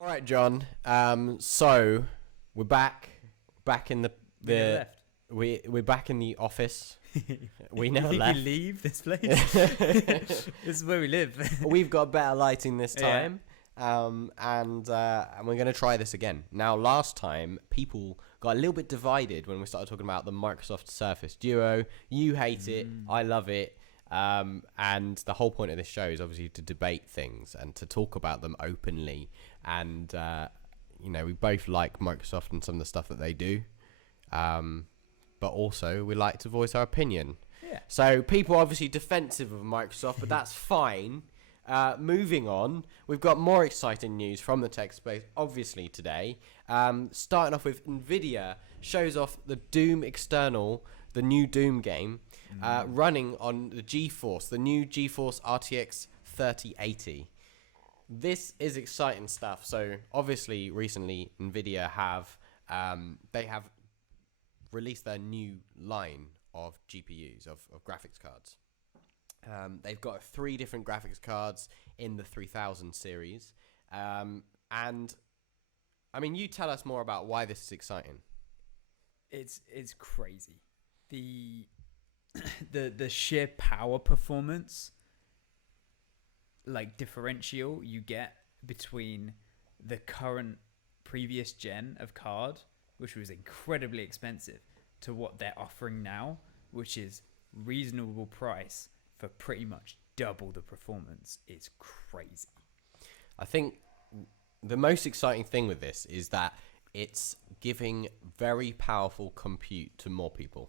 All right, John. So we're back in We never the left. we're back in the office. We You never think we left. leave this place? This is where we live. We've got better lighting this Yeah. time, and we're going to try this again. Now, last time people got a little bit divided when we started talking about the Microsoft Surface Duo. You hate it, I love it. And the whole point of this show is obviously to debate things and to talk about them openly. And we both like Microsoft and some of the stuff that they do, but also we like to voice our opinion. Yeah. So people are obviously defensive of Microsoft, but that's fine. Moving on, we've got more exciting news from the tech space, obviously, today. Starting off with Nvidia shows off the Doom External, the new Doom game, running on the GeForce, the new GeForce RTX 3080. This is exciting stuff. So obviously, recently, Nvidia have released their new line of GPUs, of graphics cards. They've got 3 different graphics cards in the 3000 series. And, I mean, you tell us more about why this is exciting. It's crazy. The the sheer power performance, like differential you get between the current previous gen of card, which was incredibly expensive, to what they're offering now, which is reasonable price for pretty much double the performance, is crazy. I think the most exciting thing with this is that it's giving very powerful compute to more people.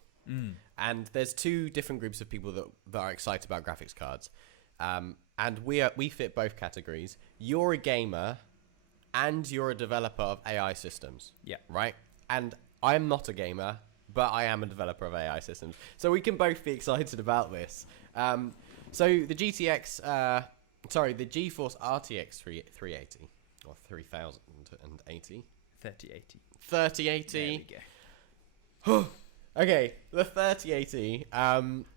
And there's 2 different groups of people that are excited about graphics cards. And we fit both categories. You're a gamer and you're a developer of AI systems. Yeah. Right? And I'm not a gamer, but I am a developer of AI systems. So we can both be excited about this. So the the GeForce RTX 380 or 3080. 3080. 3080. There we go. Okay, the 3080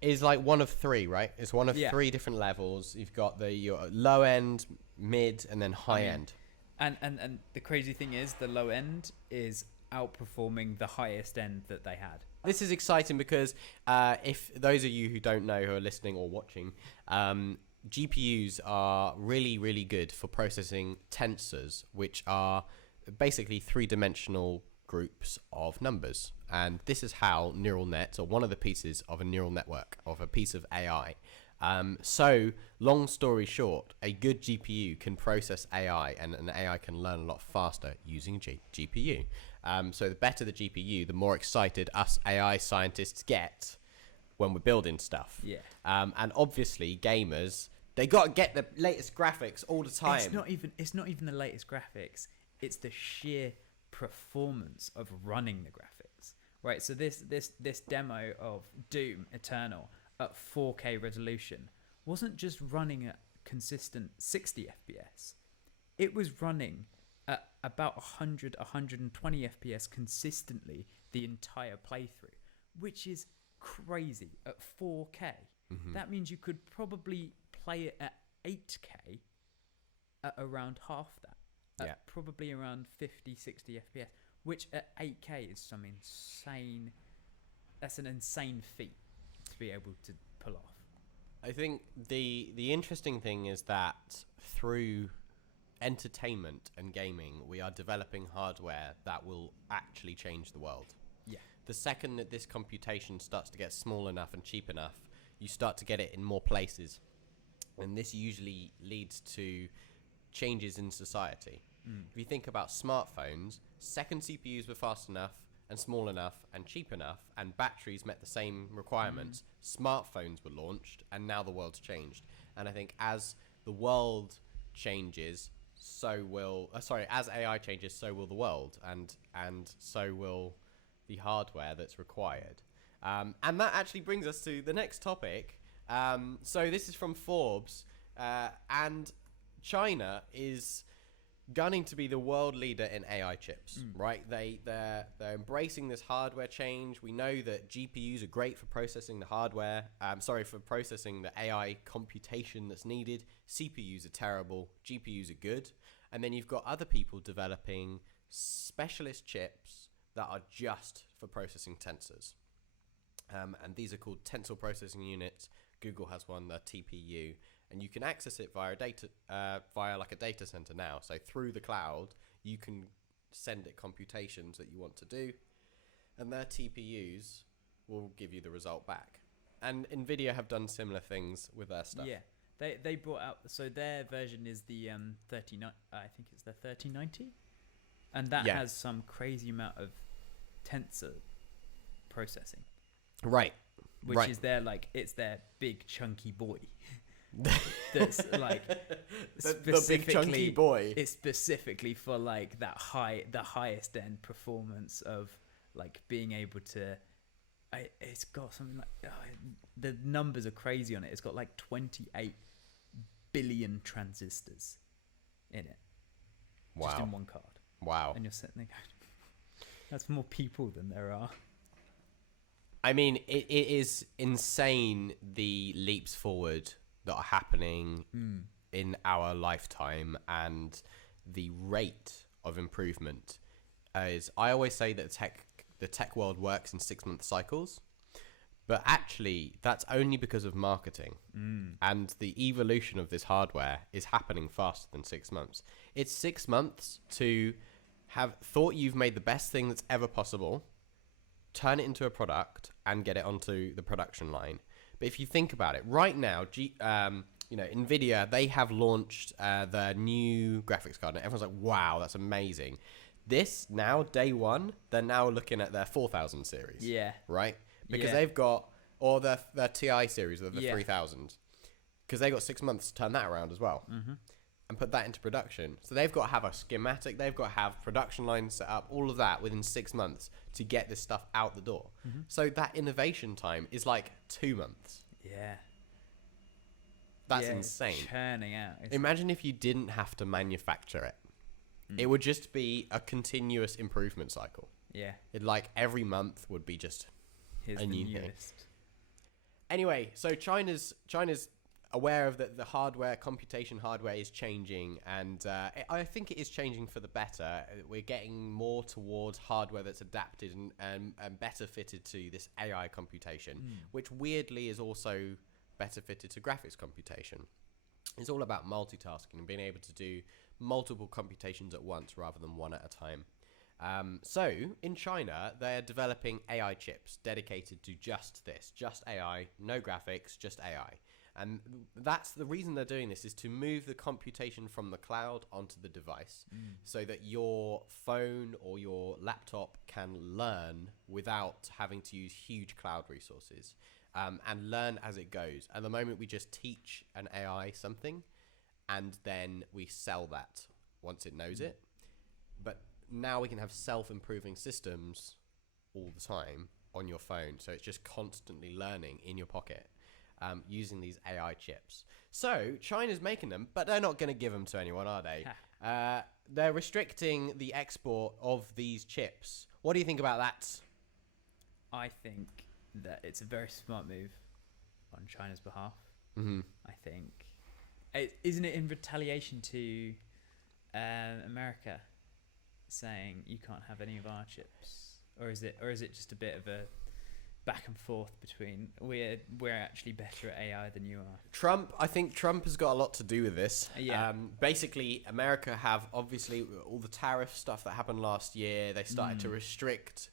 is like one of 3, right? It's one of Yeah. 3 different levels. You've got your low end, mid, and then high end. And the crazy thing is, the low end is outperforming the highest end that they had. This is exciting because if those of you who don't know, who are listening or watching, GPUs are really, really good for processing tensors, which are basically 3-dimensional groups of numbers. And this is how neural nets, or one of the pieces of a neural network, of a piece of AI. So, long story short, a good GPU can process AI, and an AI can learn a lot faster using a GPU. So the better the GPU, the more excited us AI scientists get when we're building stuff. Yeah. And obviously, gamers, they got to get the latest graphics all the time. It's not even the latest graphics. It's the sheer performance of running the graphics. Right. So this demo of Doom Eternal at 4K resolution wasn't just running at consistent 60 FPS. It was running at about 120 FPS consistently the entire playthrough, which is crazy at 4K. That means you could probably play it at 8K at around half that. At probably around 50, 60 FPS, which at 8K is some insane... That's an insane feat to be able to pull off. I think the interesting thing is that through entertainment and gaming, we are developing hardware that will actually change the world. Yeah. The second that this computation starts to get small enough and cheap enough, you start to get it in more places. And this usually leads to changes in society. If you think about smartphones, second CPUs were fast enough and small enough and cheap enough, and batteries met the same requirements. Smartphones were launched, and now the world's changed. And I think as the world changes, so will as AI changes, so will the world, and so will the hardware that's required. And that actually brings us to the next topic. So this is from Forbes, and China is gunning to be the world leader in AI chips, right? They're embracing this hardware change. We know that GPUs are great for processing the hardware. For processing the AI computation that's needed. CPUs are terrible. GPUs are good. And then you've got other people developing specialist chips that are just for processing tensors. And these are called tensor processing units. Google has one, the TPU, and you can access it via like a data center now. So through the cloud, you can send it computations that you want to do, and their TPUs will give you the result back. And Nvidia have done similar things with their stuff. Yeah, they brought out, so their version is the 39. I think it's the 3090, and that has some crazy amount of tensor processing. Right. Which is their it's their big chunky boy. That's like the big chunky boy. It's specifically for like the highest end performance of like being able to. It's got something like the numbers are crazy on it. It's got like 28 billion transistors in it. Wow. Just in one card. Wow. And you're sitting there going, that's more people than there are. I mean, it is insane the leaps forward that are happening in our lifetime, and the rate of improvement is. I always say that the tech world works in 6-month cycles, but actually that's only because of marketing, and the evolution of this hardware is happening faster than 6 months. It's 6 months to have thought you've made the best thing that's ever possible, turn it into a product and get it onto the production line. But if you think about it, right now, Nvidia, they have launched their new graphics card, and everyone's like, wow, that's amazing. This now, day one, they're now looking at their 4000 series. Yeah. Right? Because they've got, or their TI series, or the 3000. Because they got 6 months to turn that around as well. Mm-hmm. And put that into production. So they've got to have a schematic, they've got to have production lines set up, all of that within 6 months to get this stuff out the door. Mm-hmm. So that innovation time is like 2 months. Yeah. That's insane. Churning out. Imagine if you didn't have to manufacture it. It would just be a continuous improvement cycle. Yeah. Like every month would be just Here's a new newest thing. Anyway, so China's aware of that the computation hardware is changing, and I think it is changing for the better. We're getting more towards hardware that's adapted and better fitted to this AI computation, which weirdly is also better fitted to graphics computation. It's all about multitasking and being able to do multiple computations at once rather than one at a time. So in China, they're developing AI chips dedicated to just this, just AI, no graphics, just AI. And that's the reason they're doing this, is to move the computation from the cloud onto the device, so that your phone or your laptop can learn without having to use huge cloud resources, and learn as it goes. At the moment, we just teach an AI something, and then we sell that once it knows it. But now we can have self-improving systems all the time on your phone, so it's just constantly learning in your pocket. Using these AI chips. So China's making them, but they're not going to give them to anyone, are they? They're restricting the export of these chips. What do you think about that? I think that it's a very smart move on China's behalf. Mm-hmm. I think, isn't it in retaliation to America saying you can't have any of our chips, or is it just a bit of a back and forth between we're actually better at AI than you are? I think Trump has got a lot to do with this. Yeah. Basically, America have obviously all the tariff stuff that happened last year. They started to restrict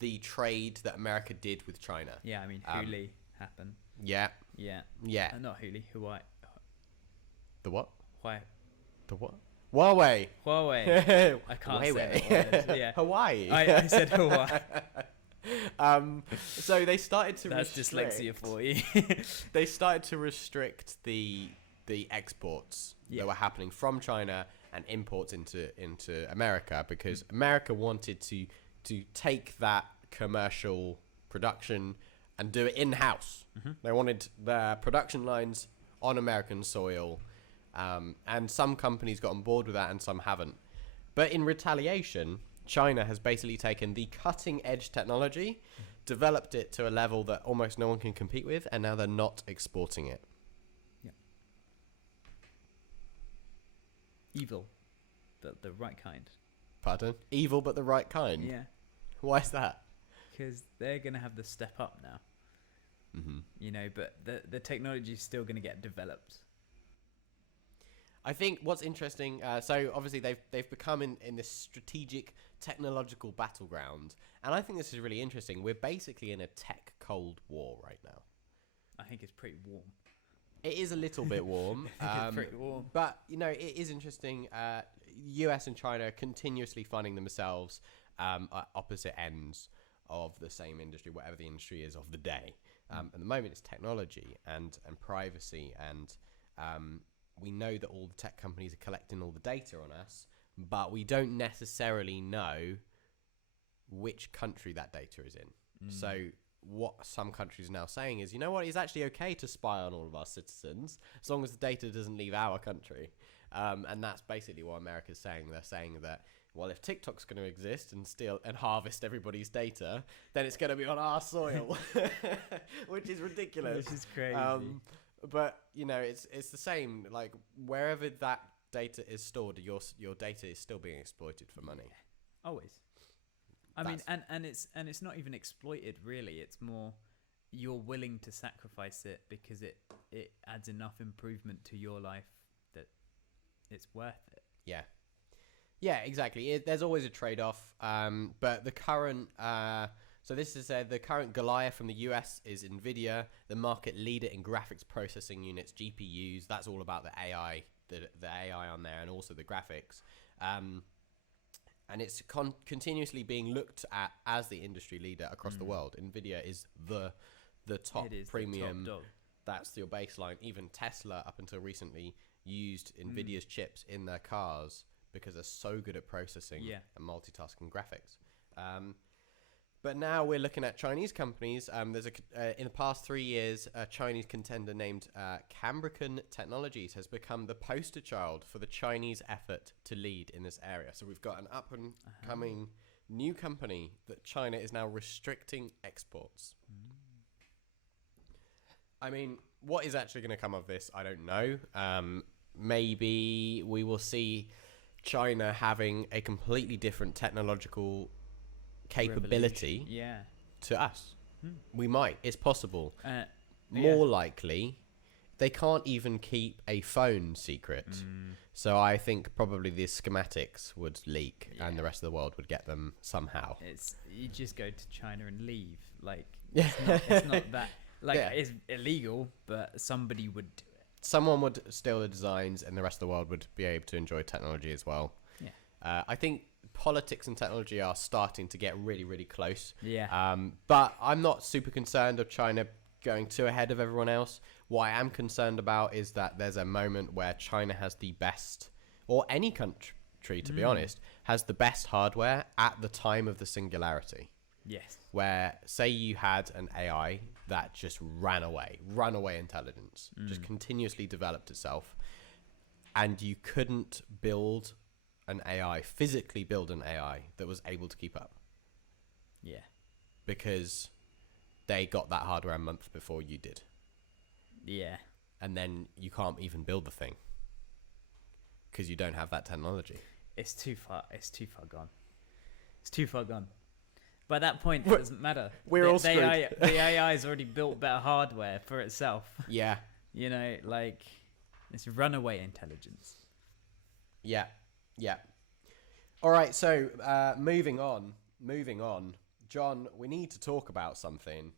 the trade that America did with China. Yeah, I mean, Huli happened. Yeah. Yeah. Yeah. Not Huli, Hawaii. The what? Hawaii. The what? Huawei. I can't say that word. Yeah. Hawaii. I said Hawaii. So they started to That's dyslexia for you. They started to restrict the exports that were happening from China and imports into America, because America wanted to take that commercial production and do it in-house. They wanted their production lines on American soil, and some companies got on board with that and some haven't. But in retaliation, China has basically taken the cutting edge technology, developed it to a level that almost no one can compete with, and now they're not exporting it. Yeah. Evil. but the right kind. Pardon? Evil, but the right kind? Yeah, Why is that? because they're going to have the step up now. Mm-hmm. But the technology is still going to get developed. I think what's interesting, so obviously they've become in this strategic technological battleground, and I think this is really interesting. We're basically in a tech cold war right now. I think it's pretty warm. It is a little bit warm. It's pretty warm. But, it is interesting. US and China continuously finding themselves at opposite ends of the same industry, whatever the industry is of the day. At the moment, it's technology and privacy. And we know that all the tech companies are collecting all the data on us, but we don't necessarily know which country that data is in. So what some countries are now saying is, it's actually okay to spy on all of our citizens as long as the data doesn't leave our country. And that's basically what America's saying. They're saying that, well, if TikTok's going to exist and steal and harvest everybody's data, then it's going to be on our soil, which is ridiculous. This is crazy. But it's the same. Like wherever that data is stored, your data is still being exploited for money. Always. I mean, and it's not even exploited really. It's more you're willing to sacrifice it because it adds enough improvement to your life that it's worth it. Yeah, exactly. There's always a trade-off. But the current, the current Goliath from the US is Nvidia, the market leader in graphics processing units, GPUs. That's all about the AI, the AI on there, and also the graphics. And it's continuously being looked at as the industry leader across the world. Nvidia is the top premium. The top dog. That's your baseline. Even Tesla, up until recently, used Nvidia's chips in their cars because they're so good at processing and multitasking graphics. But now we're looking at Chinese companies. There's in the past 3 years, a Chinese contender named Cambrican Technologies has become the poster child for the Chinese effort to lead in this area. So we've got an up and coming new company that China is now restricting exports. I mean, what is actually going to come of this? I don't know. Maybe we will see China having a completely different technological capability to us. We might. It's possible. More likely, they can't even keep a phone secret. So I think probably the schematics would leak and the rest of the world would get them somehow. You just go to China and leave. Like, it's not that. Like, it's illegal, but somebody would do it. Someone would steal the designs and the rest of the world would be able to enjoy technology as well. Yeah. I think politics and technology are starting to get really, really close. Yeah. But I'm not super concerned of China going too ahead of everyone else. What I am concerned about is that there's a moment where China has the best, or any country, to be honest, has the best hardware at the time of the singularity. Yes. Where, say you had an AI that just runaway intelligence, just continuously developed itself, and you couldn't physically build an AI that was able to keep up. Yeah. Because they got that hardware a month before you did. Yeah. And then you can't even build the thing because you don't have that technology. It's too far gone. By that point, it doesn't matter. We're all screwed. The AI has already built better hardware for itself. Yeah. It's runaway intelligence. Yeah. All right, so moving on. John, we need to talk about something.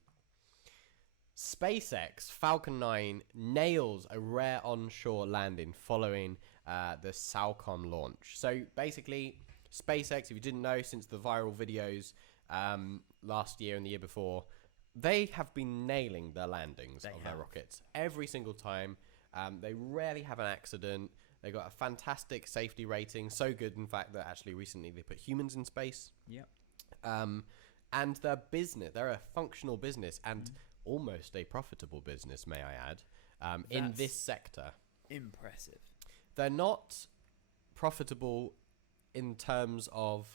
SpaceX Falcon 9 nails a rare onshore landing following the Falcon launch. So basically, SpaceX, if you didn't know, since the viral videos last year and the year before, they have been nailing their landings of their rockets every single time. They rarely have an accident. They got a fantastic safety rating, so good in fact that actually recently they put humans in space. Yep. And their business, they're a functional business and almost a profitable business, may I add, in this sector. Impressive. They're not profitable in terms of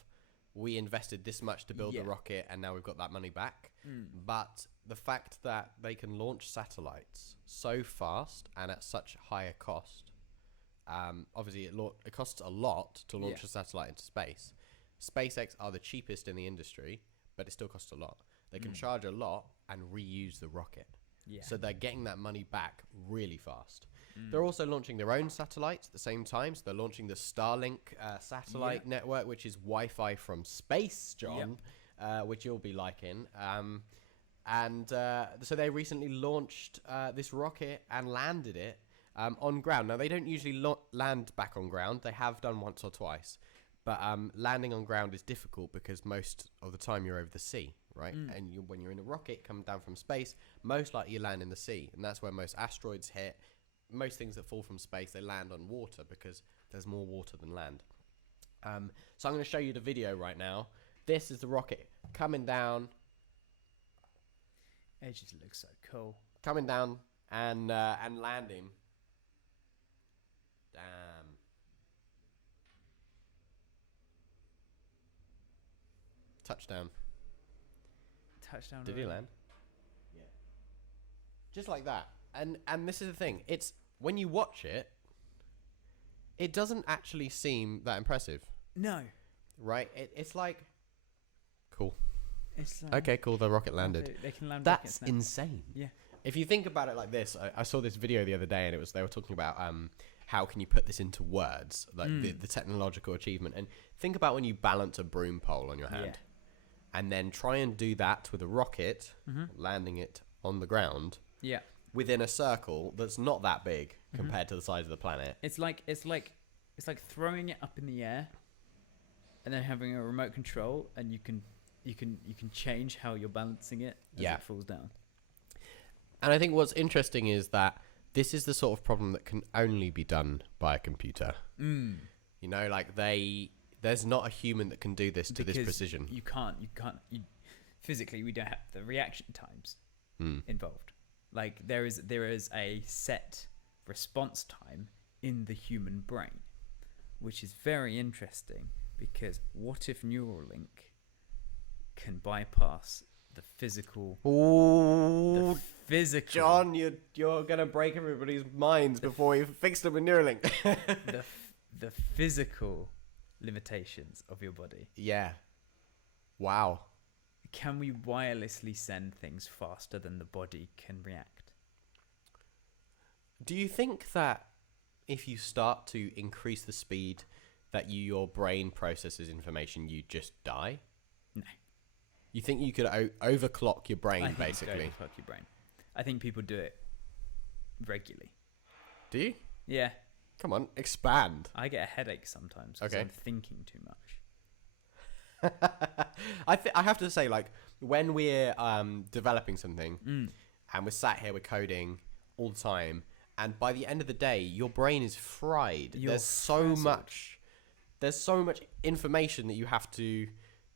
we invested this much to build the rocket and now we've got that money back. But the fact that they can launch satellites so fast and at such higher cost Obviously, it costs a lot to launch Yeah. a satellite into space. SpaceX are the cheapest in the industry, but it still costs a lot. They can charge a lot and reuse the rocket. Yeah. So they're getting that money back really fast. They're also launching their own satellites at the same time. So they're launching the Starlink satellite network, which is Wi-Fi from space, John, which you'll be liking. So they recently launched this rocket and landed it on ground. Now, they don't usually land back on ground. They have done once or twice. But landing on ground is difficult because most of the time you're over the sea, right? And when you're in a rocket coming down from space, most likely you land in the sea. And that's where most asteroids hit. Most things that fall from space, they land on water because there's more water than land. So I'm going to show you the video right now. This is the rocket coming down. It just looks so cool. Coming down and landing. Damn. Touchdown. Touchdown. Did he land? Yeah. Just like that. And this is the thing. It's when you watch it, it doesn't actually seem that impressive, No. right? It's like cool. It's like, Okay, cool. The rocket landed. They can land That's rockets now. insane. Yeah. If you think about it like this, I saw this video the other day, and they were talking about how can you put this into words, like the technological achievement, and think about when you balance a broom pole on your hand, and then try and do that with a rocket, landing it on the ground, within a circle that's not that big compared to the size of the planet. It's like throwing it up in the air, and then having a remote control, and you can change how you're balancing it as it falls down. And I think what's interesting is that this is the sort of problem that can only be done by a computer. You know, like there's not a human that can do this to this precision. You can't. Physically, we don't have the reaction times involved. Like there is a set response time in the human brain, which is very interesting because what if Neuralink can bypass the physical? Ooh, physical. John, you're gonna break everybody's minds before you fix them with Neuralink. the physical limitations of your body. Yeah. Wow. Can we wirelessly send things faster than the body can react? Do you think that if you start to increase the speed that your brain processes information, you just die? No. You think you could overclock your brain, I think basically? you could overclock your brain. I think people do it regularly. Do you? Yeah. Come on, expand. I get a headache sometimes because I'm thinking too much. I have to say, like, when we're developing something and we're sat here, we're coding all the time, and by the end of the day, your brain is fried. There's so much information that you have to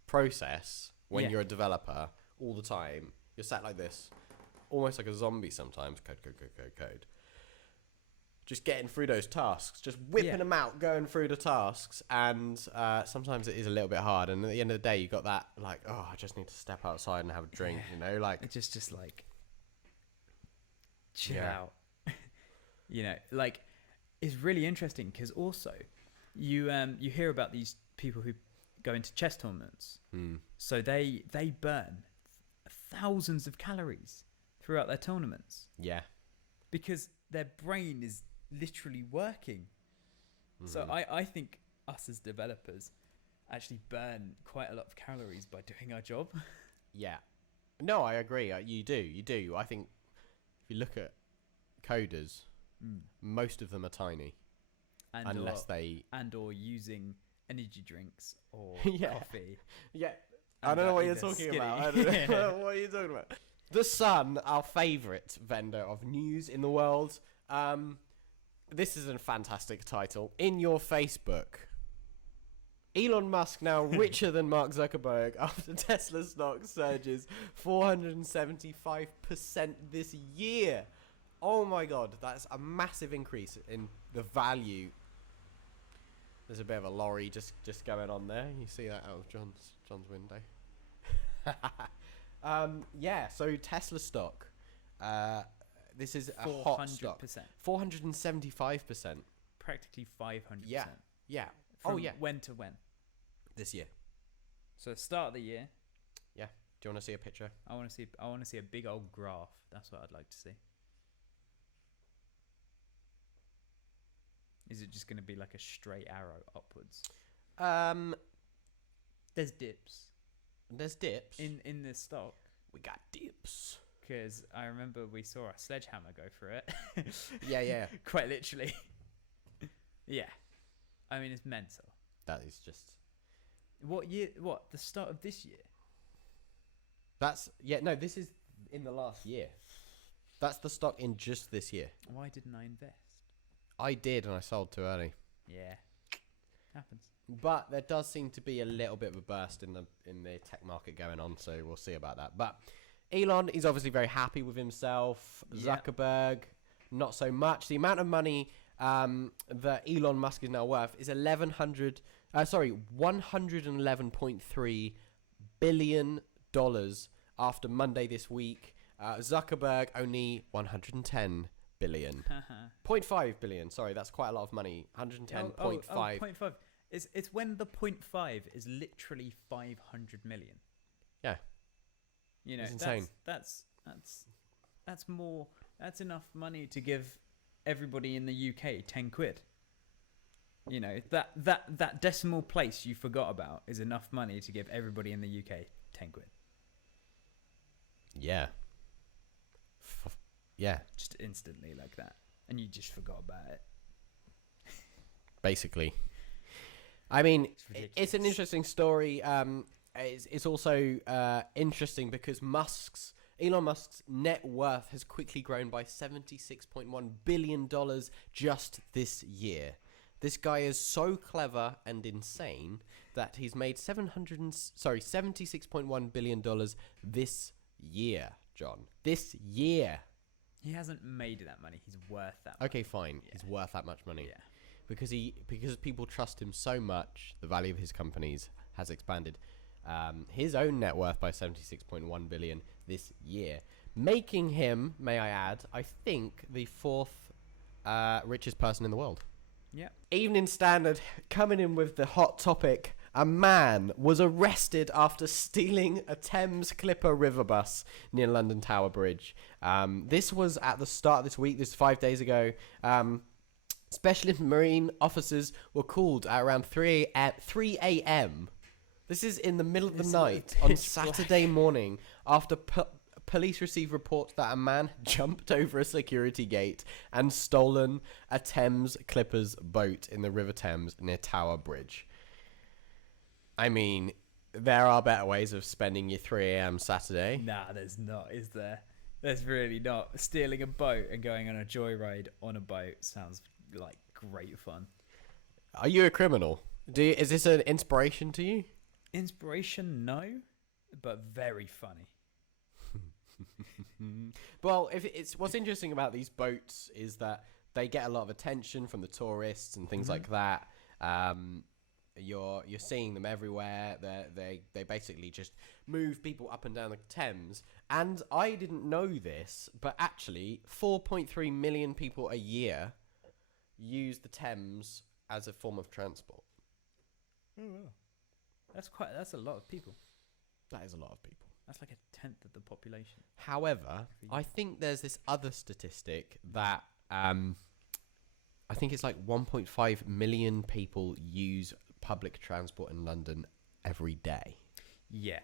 process when you're a developer all the time. You're sat like this, almost like a zombie sometimes. Code. Just getting through those tasks, just whipping them out, going through the tasks, and sometimes it is a little bit hard. And at the end of the day, you got that like, oh, I just need to step outside and have a drink, you know, like it's just like chill out, you know, like it's really interesting because also you hear about these people who go into chess tournaments, so they burn thousands of calories throughout their tournaments, because their brain is literally working. So I think us as developers actually burn quite a lot of calories by doing our job. No, I agree. You do. I think if you look at coders, most of them are tiny, or using energy drinks or coffee. I don't know what you're talking about. I don't know what you're talking about. The Sun, our favourite vendor of news in the world. This is a fantastic title. In your Facebook. Elon Musk now richer than Mark Zuckerberg after Tesla stock surges 475% this year. Oh my God, that's a massive increase in the value. There's a bit of a lorry just going on there. You see that out of John's window. So Tesla stock. This is a hot stock. 475%. practically 500%. Yeah. From when to when? This year. So start of the year. Yeah. Do you want to see a picture? I want to see a big old graph. That's what I'd like to see. Is it just going to be like a straight arrow upwards? There's dips. There's dips in this stock. We got dips. Because I remember we saw a sledgehammer go for it. Yeah. Quite literally. Yeah. I mean, it's mental. That is just. What year? What? The start of this year? No, this is in the last year. That's the stock in just this year. Why didn't I invest? I did, and I sold too early. Yeah. Happens. But there does seem to be a little bit of a burst in the tech market going on, so we'll see about that. But Elon is obviously very happy with himself. Zuckerberg, not so much. The amount of money that Elon Musk is now worth is $111.3 billion after Monday this week. Zuckerberg only 110 billion. 0.5 billion. Sorry, that's quite a lot of money. 110.5. 0.5. It's when the 0.5 is literally 500 million. Yeah. You know, it's insane. That's more. That's enough money to give everybody in the UK 10 quid. You know, that decimal place you forgot about is enough money to give everybody in the UK 10 quid. Yeah. Yeah. Just instantly like that. And you just forgot about it. Basically. I mean, it's an interesting story. It's also interesting because Elon Musk's net worth has quickly grown by $76.1 billion just this year. This guy is so clever and insane that he's made $76.1 billion this year, John. This year. He hasn't made that money. He's worth that Okay, money. fine. Yeah. He's worth that much money. Yeah. Because people trust him so much, the value of his companies has expanded. His own net worth by 76.1 billion this year, making him, may I add, I think the fourth richest person in the world. Yeah. Evening Standard coming in with the hot topic. A man was arrested after stealing a Thames Clipper river bus near London Tower Bridge. This was at the start of this week. This is 5 days ago. Specialist marine officers were called at around 3 a.m. This is in the middle of the night on Saturday morning after police received reports that a man had jumped over a security gate and stolen a Thames Clippers boat in the River Thames near Tower Bridge. I mean, there are better ways of spending your 3 a.m. Saturday. Nah, there's not, is there? There's really not. Stealing a boat and going on a joyride on a boat sounds like great fun. Are you a criminal? Is this an inspiration to you? Inspiration, no, but very funny. Well, what's interesting about these boats is that they get a lot of attention from the tourists and things like that. You're seeing them everywhere. They basically just move people up and down the Thames. And I didn't know this, but actually 4.3 million people a year use the Thames as a form of transport. Oh, wow. That's a lot of people. That is a lot of people. That's like a tenth of the population. However, I think there's this other statistic that I think it's like 1.5 million people use public transport in London every day. Yeah.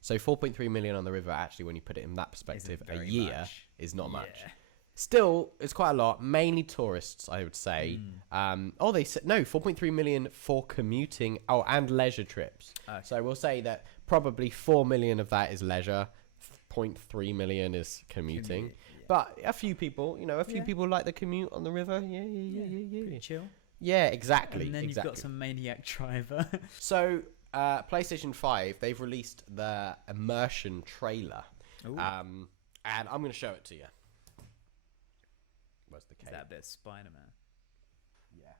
So 4.3 million on the river, actually, when you put it in that perspective, a year is not much. Still, it's quite a lot. Mainly tourists, I would say. They said no, 4.3 million for commuting. Oh, and leisure trips. Okay. So we'll say that probably 4 million of that is leisure. 0.3 million is commuting. But a few people, people like the commute on the river. Yeah. Pretty chill. Yeah, exactly. And then you've got some maniac driver. So, PlayStation 5, they've released the immersion trailer. And I'm going to show it to you. Where's the cake? Is that a bit of Spider-Man? Yeah.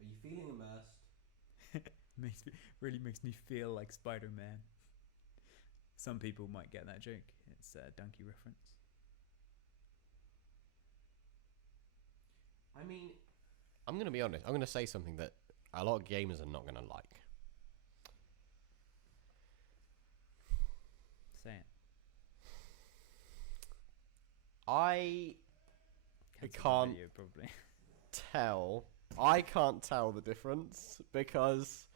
Are you feeling immersed? Really makes me feel like Spider-Man. Some people might get that joke. It's a donkey reference. I mean, I'm going to be honest. I'm going to say something that a lot of gamers are not going to like. Say it. I Cancel the can't video, probably. tell. I can't tell the difference because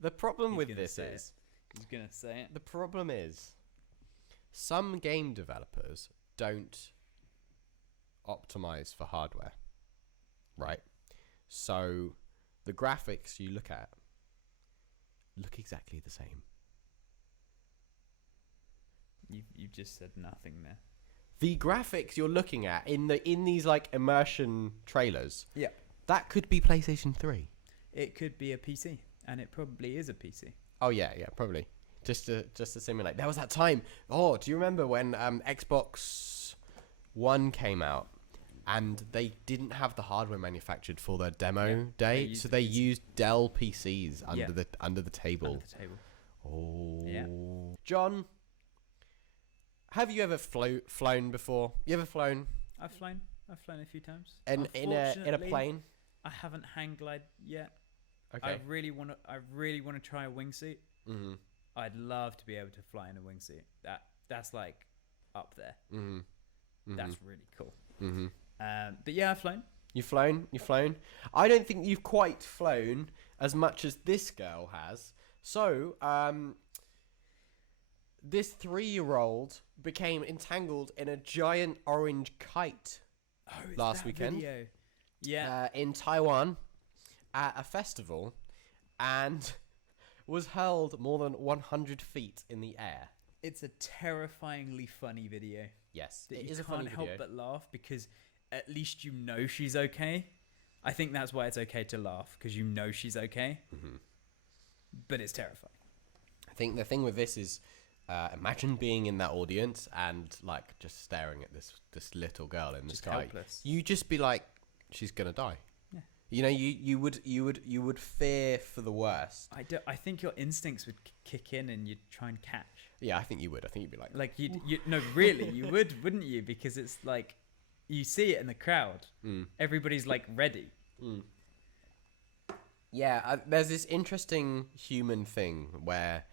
the problem He's with gonna this say is He's gonna say it. the problem is some game developers don't optimize for hardware, right? So the graphics you look at look exactly the same. You just said nothing there. The graphics you're looking at in these like immersion trailers, Yeah. that could be PlayStation 3. It could be a PC, and it probably is a PC. Oh yeah, probably. Just to simulate. There was that time. Oh, do you remember when Xbox One came out and they didn't have the hardware manufactured for their demo day, so they used Dell PCs under the table. Under the table. Oh. Yeah. John, have you ever flown before? You ever flown I've flown a few times. in a plane? I haven't hang glide yet. Okay. I really want to try a wingsuit. Mm-hmm. I'd love to be able to fly in a wingsuit. That's like up there. Mm-hmm. Mm-hmm. That's really cool. Mm-hmm. But yeah, I've flown. You've flown. I don't think you've quite flown as much as this girl has. So, this 3-year-old became entangled in a giant orange kite last weekend. Video. Yeah. In Taiwan at a festival and was hurled more than 100 feet in the air. It's a terrifyingly funny video. Yes, That it you is a funny can't help video. but laugh because at least you know she's okay. I think that's why it's okay to laugh, because you know she's okay. Mm-hmm. But it's terrifying. I think the thing with this is, imagine being in that audience and like just staring at this little girl in the Just sky. helpless. You just be like, she's gonna die. Yeah. You know, you would fear for the worst. I think your instincts would kick in and you'd try and catch. Yeah, I think you would. I think you'd be like you no, really, you would, wouldn't you? Because it's like you see it in the crowd. Everybody's like ready. Yeah, there's this interesting human thing where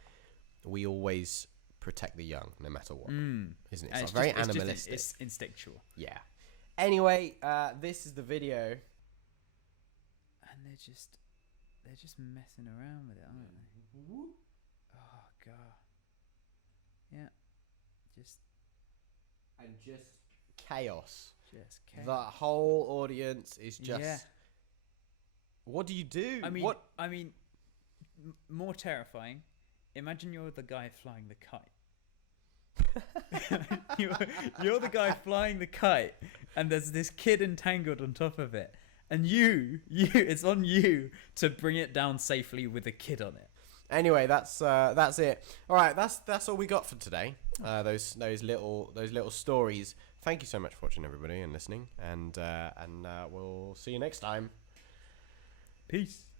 we always protect the young, no matter what, isn't it? And It's very animalistic. It's instinctual. Yeah. Anyway, this is the video. And they're just messing around with it, aren't they? Oh god. Yeah. Just Chaos. chaos. The whole audience is just. Yeah. What do you do? I mean, what? More terrifying. Imagine you're the guy flying the kite. you're the guy flying the kite, and there's this kid entangled on top of it, and it's on you to bring it down safely with a kid on it. Anyway, that's it. All right, that's all we got for today. Those little stories. Thank you so much for watching, everybody, and listening, and we'll see you next time. Peace.